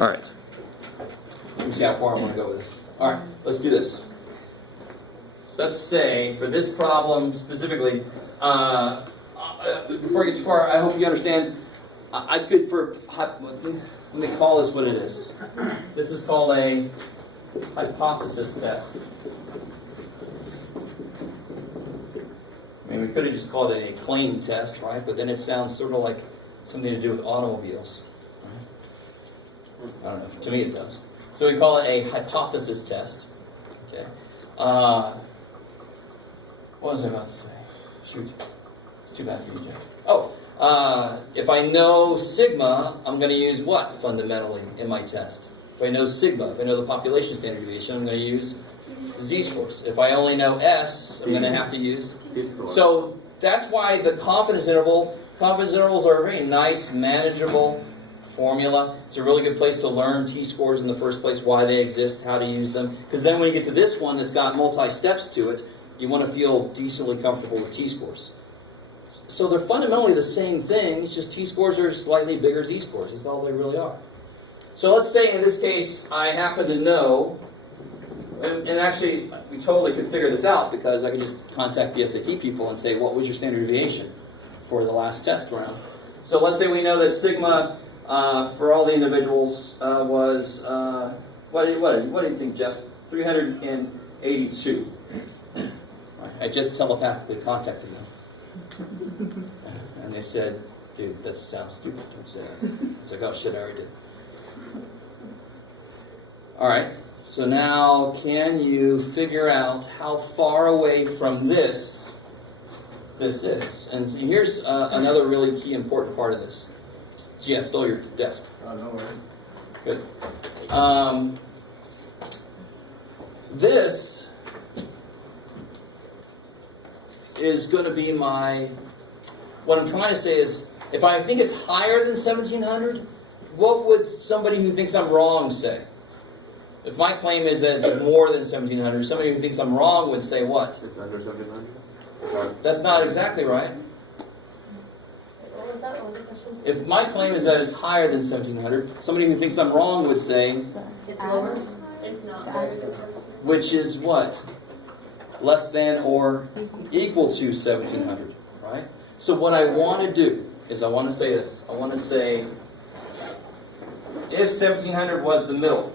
All right. Let me see how far I want to go with this. All right, let's do this. So let's say, for this problem specifically, before I get too far, I hope you understand, I could, let me call this what it is. This is called a hypothesis test. I mean, we could have just called it a claim test, right? But then it sounds sort of like something to do with automobiles. Right? I don't know. To me, it does. So we call it a hypothesis test. Okay. What was I about to say? Shoot. It's too bad for you, Jeff. If I know sigma, I'm going to use what fundamentally in my test? If I know sigma, if I know the population standard deviation, I'm going to use z-scores. If I only know s, I'm going to have to use t-score. So that's why the confidence intervals are a very nice, manageable formula. It's a really good place to learn t-scores in the first place, why they exist, how to use them. Because then when you get to this one that's got multi-steps to it, you want to feel decently comfortable with t-scores. So they're fundamentally the same thing, it's just t-scores are slightly bigger z-scores. That's all they really are. So let's say in this case I happen to know, and actually we totally could figure this out because I could just contact the SAT people and say, what was your standard deviation for the last test round? So let's say we know that sigma for all the individuals was, what do you think, Jeff? 382. I just telepathically contacted them. And they said, dude, that sounds stupid. Don't say that. It's like, oh shit, I already did. Alright, so now can you figure out how far away from this is? And so here's another really key important part of this. Gee, I stole your desk. Oh, no worries. Good. This is going to be what I'm trying to say is, if I think it's higher than 1700, what would somebody who thinks I'm wrong say? If my claim is that it's more than 1700, somebody who thinks I'm wrong would say what? It's under 1700? That's not exactly right. What was that? What was the question? If my claim is that it's higher than 1700, somebody who thinks I'm wrong would say, It's lower. It's not. which is what? Less than or equal to 1700, right? So what I want to do is I want to say this. I want to say, if 1700 was the middle,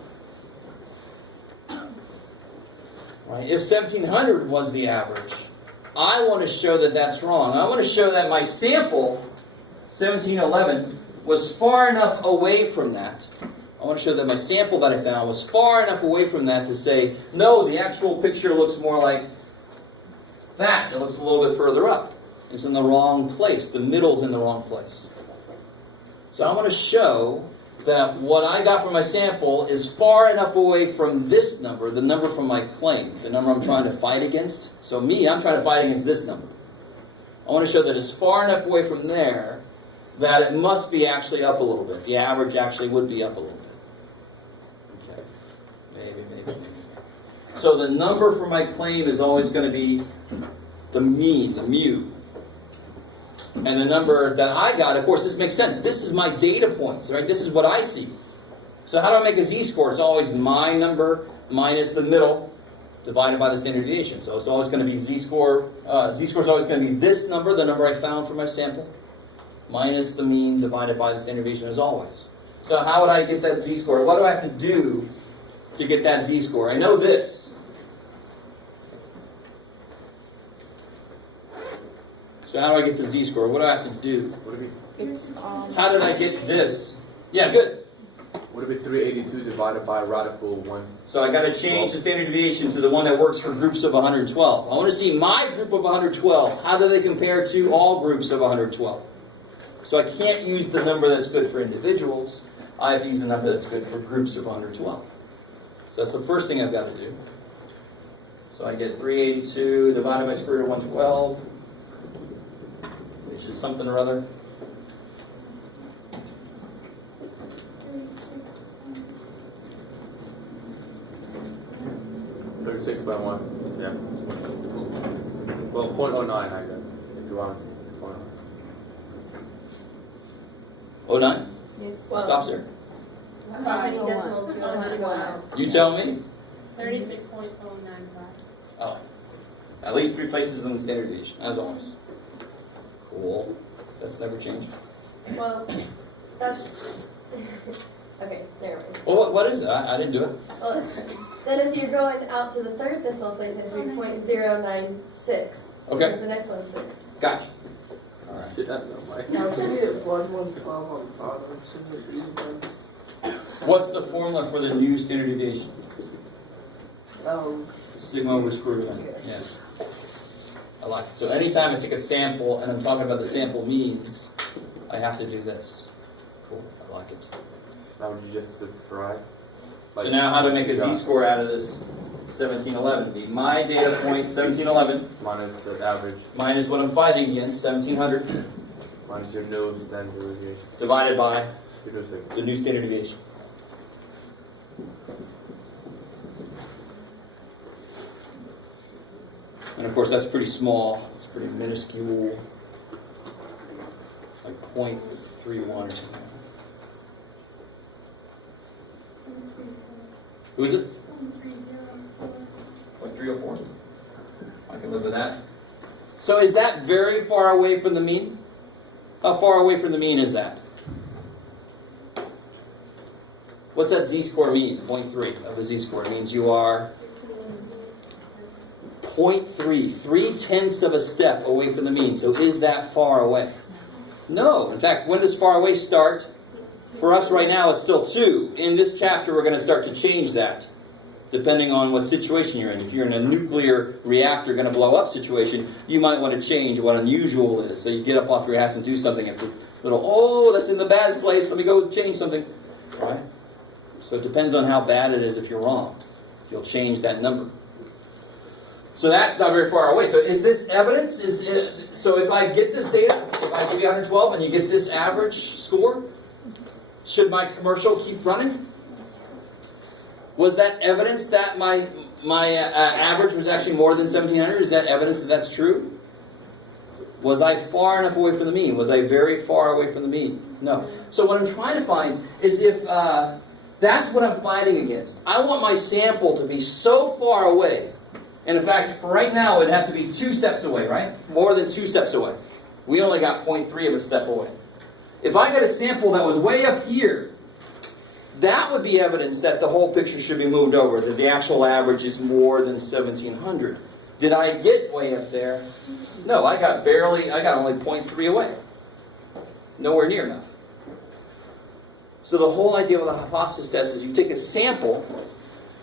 right? If 1700 was the average, I want to show that that's wrong. I want to show that my sample, 1711, was far enough away from that. I want to show that my sample that I found was far enough away from that to say, no, the actual picture looks more like that. It looks a little bit further up. It's in the wrong place. The middle's in the wrong place. So I want to show that what I got from my sample is far enough away from this number, the number from my claim, the number I'm trying to fight against. So I'm trying to fight against this number. I want to show that it's far enough away from there that it must be actually up a little bit. The average actually would be up a little bit. Okay. Maybe. So the number for my claim is always going to be the mean, the mu. And the number that I got, of course, this makes sense. This is my data points, right? This is what I see. So how do I make a z-score? It's always my number minus the middle divided by the standard deviation. So it's always going to be z-score. Z-score is always going to be this number, the number I found for my sample, minus the mean divided by the standard deviation as always. So how would I get that z-score? What do I have to do to get that z-score? I know this. So how do I get the z-score? What do I have to do? How did I get this? Yeah, good. Would it be 382 divided by radical 1? So I got to change the standard deviation to the one that works for groups of 112. I want to see my group of 112. How do they compare to all groups of 112? So I can't use the number that's good for individuals. I have to use the number that's good for groups of 112. So that's the first thing I've got to do. So I get 382 divided by square root of 112. Which is something or other. $36 by 1. Yeah. Well, 0.09, I guess, if you want. 09? Yes. Stops there. How many decimals do you want us to go out? You tell me. 36.095. Oh, at least 3 places in the standard deviation, as always. Cool. That's never changed. Well, that's, okay, there we go. Well, what is it? I didn't do it. Well, then if you're going out to the third decimal place, it should be 0.096. Okay. Because the next one's 6. Gotcha. All right. Did that know, Mike? Now, should we have 112 on the bottom? Should we be ones? What's the formula for the new standard deviation? Sigma over square root of n. Yes. I like it. So anytime I take a sample and I'm talking about the sample means, I have to do this. Cool. I like it. Now would you just subtract? So now how to make a z-score out of this 1711? Be my data point, 1711, Minus the average, minus what I'm fighting against, 1700, minus your new standard deviation. divided by You do 6. the new standard deviation. And of course, that's pretty small. It's pretty minuscule. It's like 0.31 or something. Who is it? 0.304. I can live with that. So is that very far away from the mean? How far away from the mean is that? What's that z-score mean? 0.3 of a z-score. It means you are 0.3, 3/10 of a step away from the mean. So is that far away? No. In fact, when does far away start? For us right now, it's still 2. In this chapter, we're going to start to change that, depending on what situation you're in. If you're in a nuclear reactor going to blow up situation, you might want to change what unusual is. So you get up off your ass and do something. If the little, oh, that's in the bad place, let me go change something. Right? So it depends on how bad it is if you're wrong. You'll change that number. So that's not very far away. So is this evidence? So if I get this data, if I give you 112 and you get this average score, should my commercial keep running? Was that evidence that my average was actually more than 1700? Is that evidence that that's true? Was I far enough away from the mean? Was I very far away from the mean? No. So what I'm trying to find is if that's what I'm fighting against. I want my sample to be so far away. And in fact, for right now, it'd have to be 2 steps away, right? More than 2 steps away. We only got 0.3 of a step away. If I get a sample that was way up here, that would be evidence that the whole picture should be moved over, that the actual average is more than 1700. Did I get way up there? No, I got only 0.3 away. Nowhere near enough. So the whole idea of the hypothesis test is you take a sample,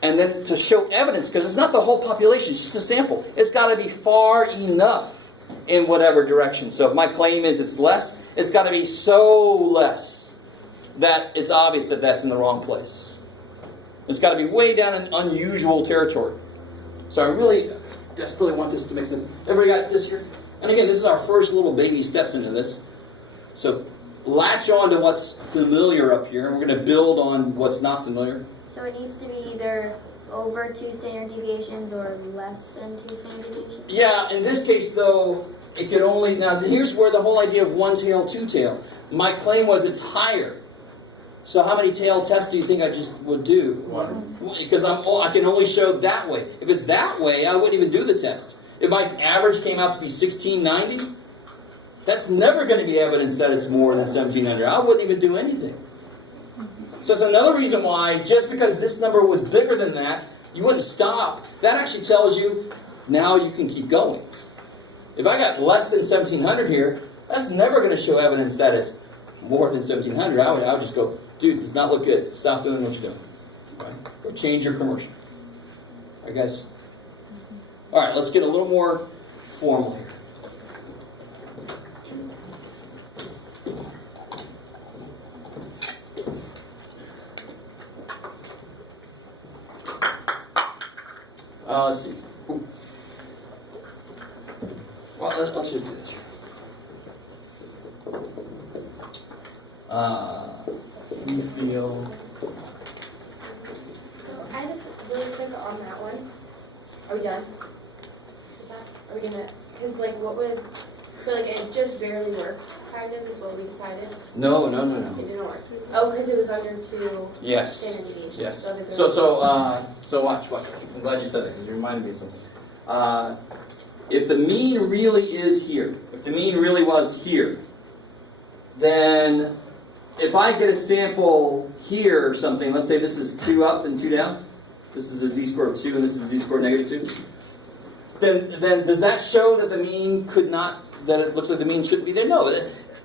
and then to show evidence, because it's not the whole population, it's just a sample. It's got to be far enough in whatever direction. So if my claim is it's less, it's got to be so less that it's obvious that that's in the wrong place. It's got to be way down in unusual territory. So I really desperately want this to make sense. Everybody got this here? And again, this is our first little baby steps into this. So latch on to what's familiar up here, and we're going to build on what's not familiar. So it needs to be either over 2 standard deviations or less than 2 standard deviations? Yeah, in this case, though, it could only... Now, here's where the whole idea of 1 tail, 2 tail. My claim was it's higher. So how many tail tests do you think I just would do? 1. Because I can only show that way. If it's that way, I wouldn't even do the test. If my average came out to be 1690, that's never going to be evidence that it's more than 1700. I wouldn't even do anything. So it's another reason why, just because this number was bigger than that, you wouldn't stop. That actually tells you, now you can keep going. If I got less than 1700 here, that's never going to show evidence that it's more than 1700. I would just go, dude, does not look good. Stop doing what you're doing. Right? Go change your commercial. I guess. All right, let's get a little more formal here. Let's see. Ooh. Well, let's just do this. We feel. So I just really quick on that one. Are we done? Are we gonna? Because like, what would So like it just barely worked, kind of, is what we decided. No. It didn't work. Oh, because it was under 2 Yes. standard deviations. Yes. So if it's So watch. I'm glad you said that because you reminded me of something. If the mean really is here, if the mean really was here, then if I get a sample here or something, let's say this is 2 up and 2 down, this is a z-score of 2 and this is a z-score negative 2, then does that show that the mean could not, that it looks like the mean shouldn't be there? No.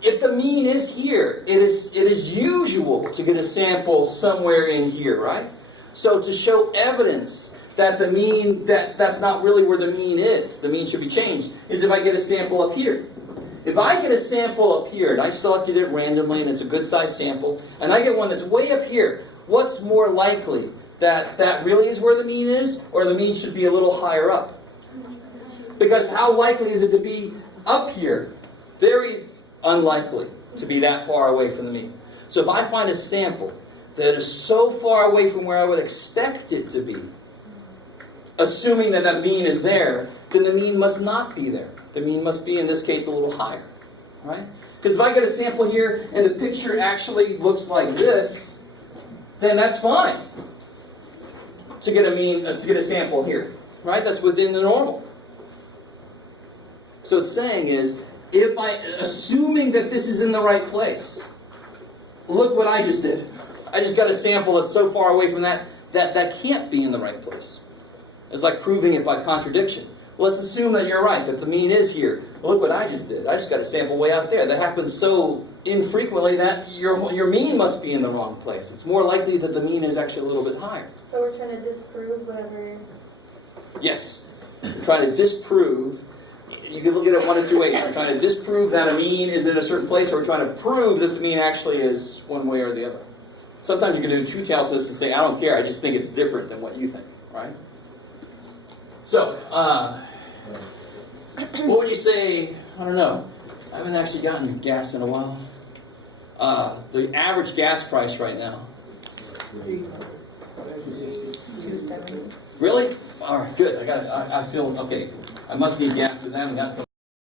If the mean is here, it is usual to get a sample somewhere in here, right? So to show evidence that the mean, that's not really where the mean is, the mean should be changed, is if I get a sample up here. If I get a sample up here, and I selected it randomly, and it's a good size sample, and I get one that's way up here, what's more likely? That really is where the mean is, or the mean should be a little higher up? Because how likely is it to be up here? Very unlikely to be that far away from the mean. So if I find a sample that is so far away from where I would expect it to be, assuming that that mean is there, then the mean must not be there. The mean must be, in this case, a little higher, right? Because if I get a sample here and the picture actually looks like this, then that's fine to get a sample here, right? That's within the normal. So it's saying is, assuming that this is in the right place, look what I just did. I just got a sample that's so far away from that can't be in the right place. It's like proving it by contradiction. Well, let's assume that you're right, that the mean is here. Well, look what I just did. I just got a sample way out there. That happens so infrequently that your mean must be in the wrong place. It's more likely that the mean is actually a little bit higher. So we're trying to disprove whatever. Yes. We're trying to disprove. You can look at it one of two ways. We're trying to disprove that a mean is in a certain place, or we're trying to prove that the mean actually is one way or the other. Sometimes you can do two tails to this and say, I don't care, I just think it's different than what you think, right? So, what would you say, I don't know, I haven't actually gotten gas in a while. The average gas price right now. $2.70. Really? All right, good. I feel, okay. I must need gas because I haven't gotten some.